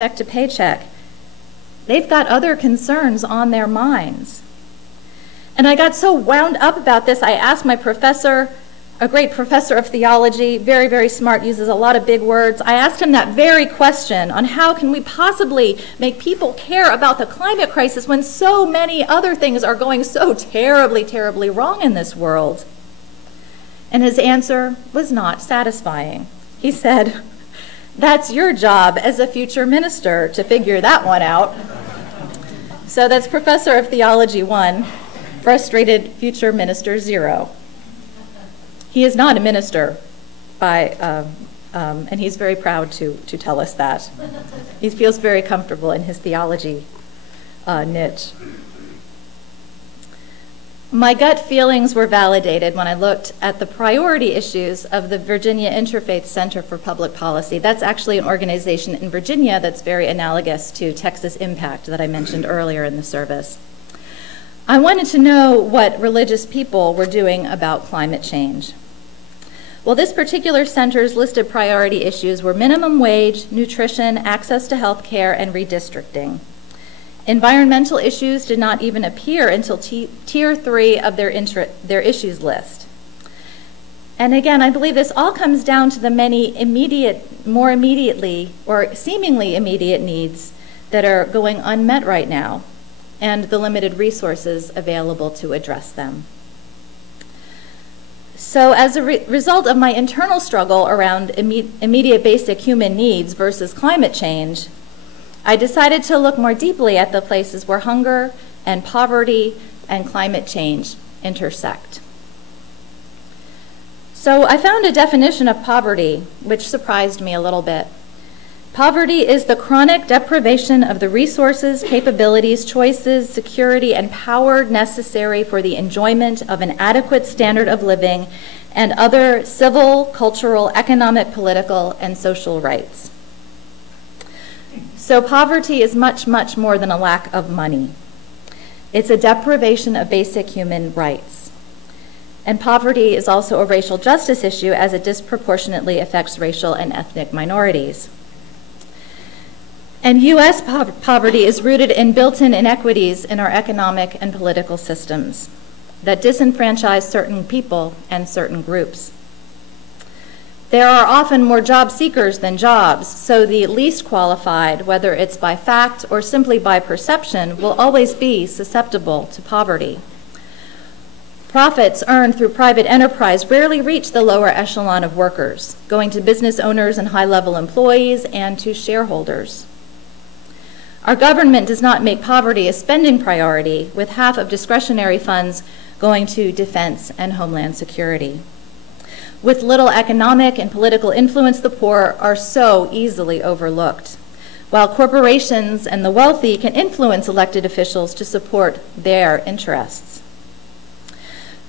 paycheck to paycheck. They've got other concerns on their minds. And I got so wound up about this, I asked my professor, a great professor of theology, very, very smart, uses a lot of big words. I asked him that very question on how can we possibly make people care about the climate crisis when so many other things are going so terribly, terribly wrong in this world. And his answer was not satisfying. He said, "That's your job as a future minister to figure that one out." So that's Professor of Theology 1, frustrated future minister 0. He is not a minister, and he's very proud to tell us that. He feels very comfortable in his theology niche. My gut feelings were validated when I looked at the priority issues of the Virginia Interfaith Center for Public Policy. That's actually an organization in Virginia that's very analogous to Texas Impact that I mentioned earlier in the service. I wanted to know what religious people were doing about climate change. Well, this particular center's listed priority issues were minimum wage, nutrition, access to health care, and redistricting. Environmental issues did not even appear until tier 3 of their issues list. And again, I believe this all comes down to the many more immediately or seemingly immediate needs that are going unmet right now and the limited resources available to address them. So as a result of my internal struggle around immediate basic human needs versus climate change, I decided to look more deeply at the places where hunger and poverty and climate change intersect. So I found a definition of poverty, which surprised me a little bit. Poverty is the chronic deprivation of the resources, capabilities, choices, security, and power necessary for the enjoyment of an adequate standard of living and other civil, cultural, economic, political, and social rights. So poverty is much, much more than a lack of money. It's a deprivation of basic human rights. And poverty is also a racial justice issue as it disproportionately affects racial and ethnic minorities. And U.S. poverty is rooted in built-in inequities in our economic and political systems that disenfranchise certain people and certain groups. There are often more job seekers than jobs, so the least qualified, whether it's by fact or simply by perception, will always be susceptible to poverty. Profits earned through private enterprise rarely reach the lower echelon of workers, going to business owners and high-level employees and to shareholders. Our government does not make poverty a spending priority, with half of discretionary funds going to defense and homeland security. With little economic and political influence, the poor are so easily overlooked, while corporations and the wealthy can influence elected officials to support their interests.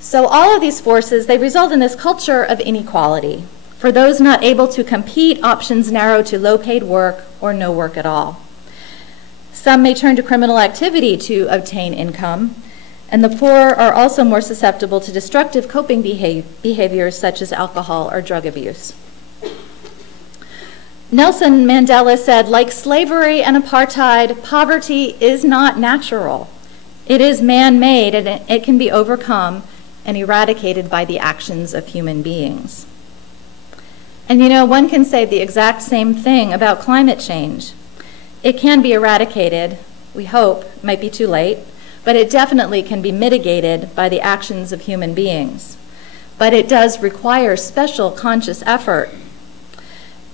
So all of these forces, they result in this culture of inequality. For those not able to compete, options narrow to low-paid work or no work at all. Some may turn to criminal activity to obtain income, and the poor are also more susceptible to destructive coping behaviors such as alcohol or drug abuse. Nelson Mandela said, like slavery and apartheid, poverty is not natural. It is man-made, and it can be overcome and eradicated by the actions of human beings. And you know, one can say the exact same thing about climate change. It can be eradicated, we hope, it might be too late, but it definitely can be mitigated by the actions of human beings. But it does require special conscious effort.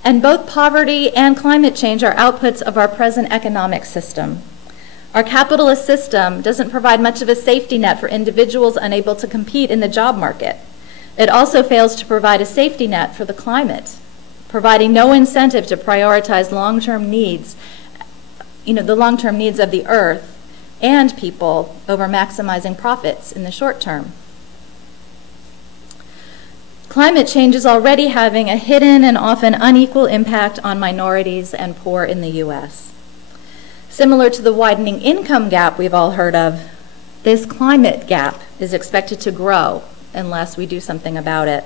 And both poverty and climate change are outputs of our present economic system. Our capitalist system doesn't provide much of a safety net for individuals unable to compete in the job market. It also fails to provide a safety net for the climate, providing no incentive to prioritize long-term needs, the long-term needs of the earth and people over maximizing profits in the short term. Climate change is already having a hidden and often unequal impact on minorities and poor in the U.S. Similar to the widening income gap we've all heard of, this climate gap is expected to grow unless we do something about it.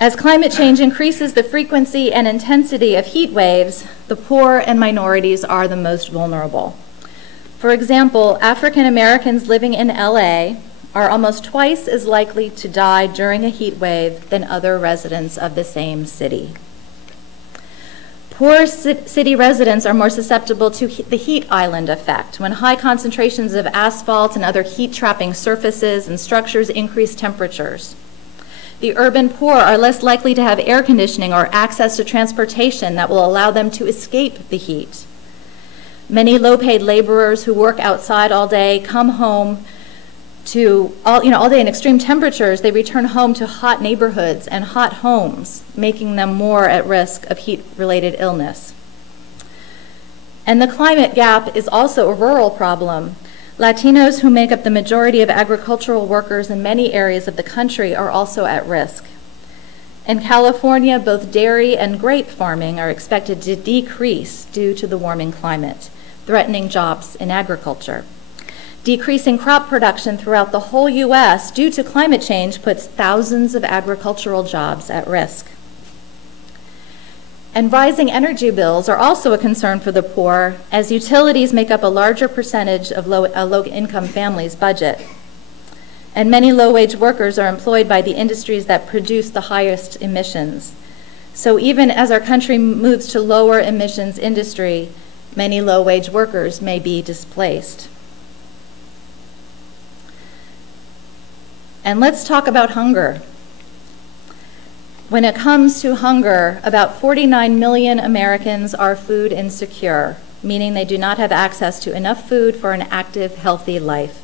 As climate change increases the frequency and intensity of heat waves, the poor and minorities are the most vulnerable. For example, African Americans living in LA are almost twice as likely to die during a heat wave than other residents of the same city. Poor city residents are more susceptible to the heat island effect, when high concentrations of asphalt and other heat-trapping surfaces and structures increase temperatures. The urban poor are less likely to have air conditioning or access to transportation that will allow them to escape the heat. Many low-paid laborers who work outside all day come home to all day in extreme temperatures. They return home to hot neighborhoods and hot homes, making them more at risk of heat-related illness. And the climate gap is also a rural problem. Latinos, who make up the majority of agricultural workers in many areas of the country, are also at risk. In California, both dairy and grape farming are expected to decrease due to the warming climate, threatening jobs in agriculture. Decreasing crop production throughout the whole U.S. due to climate change puts thousands of agricultural jobs at risk. And rising energy bills are also a concern for the poor, as utilities make up a larger percentage of low-income families' budget. And many low-wage workers are employed by the industries that produce the highest emissions. So even as our country moves to lower emissions industry, many low-wage workers may be displaced. And let's talk about hunger. When it comes to hunger, about 49 million Americans are food insecure, meaning they do not have access to enough food for an active, healthy life.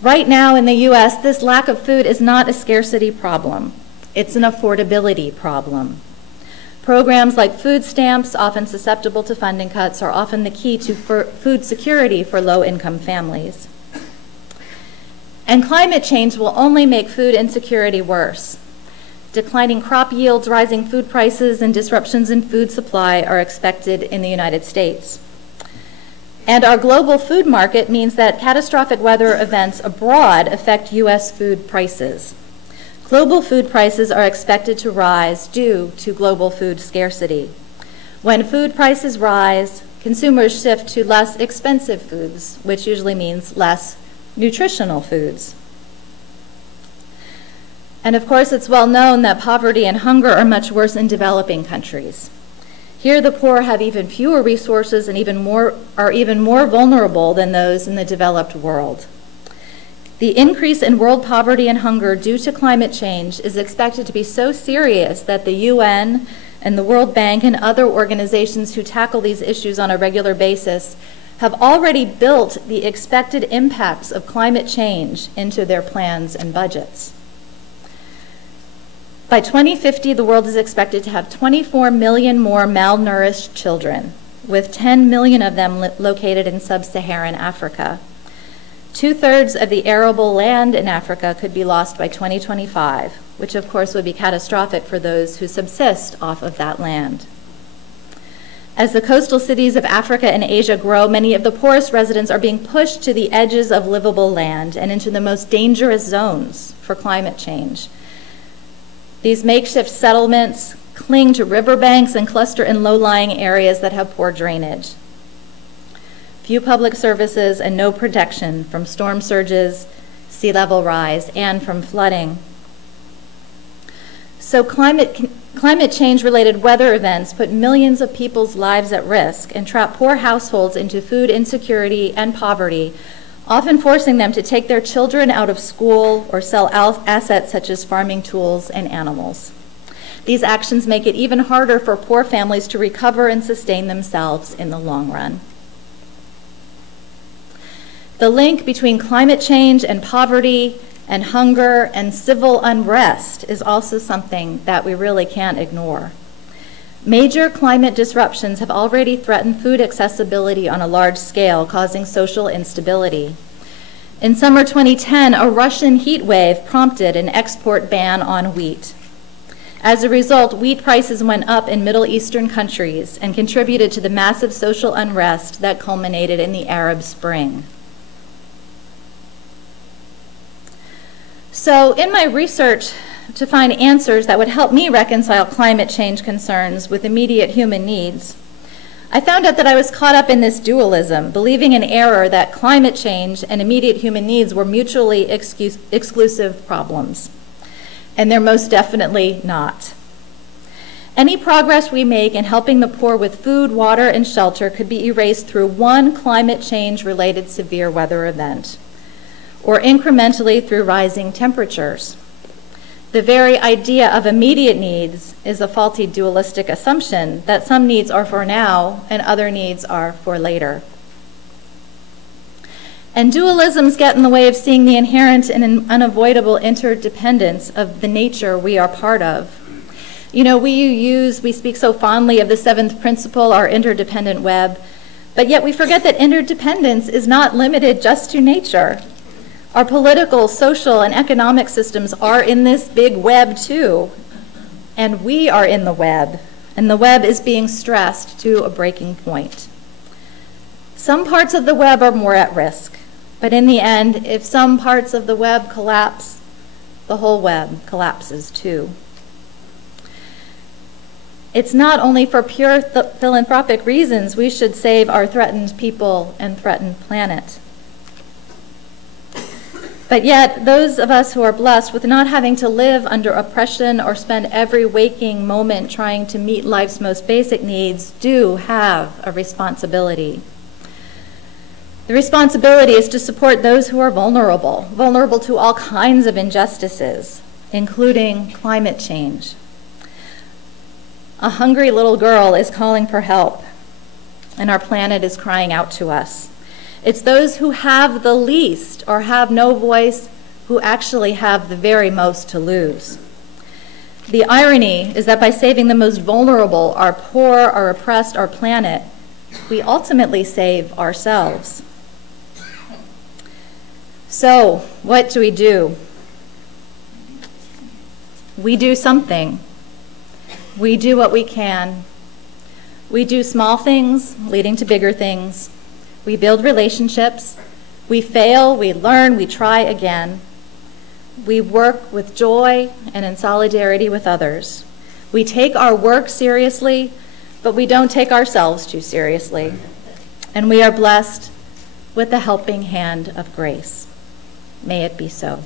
Right now in the U.S., this lack of food is not a scarcity problem. It's an affordability problem. Programs like food stamps, often susceptible to funding cuts, are often the key to food security for low-income families. And climate change will only make food insecurity worse. Declining crop yields, rising food prices, and disruptions in food supply are expected in the United States. And our global food market means that catastrophic weather events abroad affect U.S. food prices. Global food prices are expected to rise due to global food scarcity. When food prices rise, consumers shift to less expensive foods, which usually means less nutritional foods. And of course, it's well known that poverty and hunger are much worse in developing countries. Here, the poor have even fewer resources and are even more vulnerable than those in the developed world. The increase in world poverty and hunger due to climate change is expected to be so serious that the UN and the World Bank and other organizations who tackle these issues on a regular basis have already built the expected impacts of climate change into their plans and budgets. By 2050, the world is expected to have 24 million more malnourished children, with 10 million of them located in sub-Saharan Africa. 2/3 of the arable land in Africa could be lost by 2025, which of course would be catastrophic for those who subsist off of that land. As the coastal cities of Africa and Asia grow, many of the poorest residents are being pushed to the edges of livable land and into the most dangerous zones for climate change. These makeshift settlements cling to riverbanks and cluster in low-lying areas that have poor drainage. Few public services and no protection from storm surges, sea level rise, and from flooding. So climate change-related weather events put millions of people's lives at risk and trap poor households into food insecurity and poverty, often forcing them to take their children out of school or sell assets such as farming tools and animals. These actions make it even harder for poor families to recover and sustain themselves in the long run. The link between climate change and poverty and hunger and civil unrest is also something that we really can't ignore. Major climate disruptions have already threatened food accessibility on a large scale, causing social instability. In summer 2010, a Russian heat wave prompted an export ban on wheat. As a result, wheat prices went up in Middle Eastern countries and contributed to the massive social unrest that culminated in the Arab Spring. So in my research to find answers that would help me reconcile climate change concerns with immediate human needs, I found out that I was caught up in this dualism, believing in error that climate change and immediate human needs were mutually exclusive problems. And they're most definitely not. Any progress we make in helping the poor with food, water, and shelter could be erased through one climate change-related severe weather event, or incrementally through rising temperatures. The very idea of immediate needs is a faulty dualistic assumption that some needs are for now and other needs are for later. And dualisms get in the way of seeing the inherent and unavoidable interdependence of the nature we are part of. You know, we speak so fondly of the seventh principle, our interdependent web, but yet we forget that interdependence is not limited just to nature. Our political, social, and economic systems are in this big web too, and we are in the web, and the web is being stressed to a breaking point. Some parts of the web are more at risk, but in the end, if some parts of the web collapse, the whole web collapses too. It's not only for pure philanthropic reasons we should save our threatened people and threatened planet. But yet, those of us who are blessed with not having to live under oppression or spend every waking moment trying to meet life's most basic needs do have a responsibility. The responsibility is to support those who are vulnerable to all kinds of injustices, including climate change. A hungry little girl is calling for help, and our planet is crying out to us. It's those who have the least or have no voice who actually have the very most to lose. The irony is that by saving the most vulnerable, our poor, our oppressed, our planet, we ultimately save ourselves. So, what do? We do something. We do what we can. We do small things leading to bigger things. We build relationships. We fail, we learn, we try again. We work with joy and in solidarity with others. We take our work seriously, but we don't take ourselves too seriously. And we are blessed with the helping hand of grace. May it be so.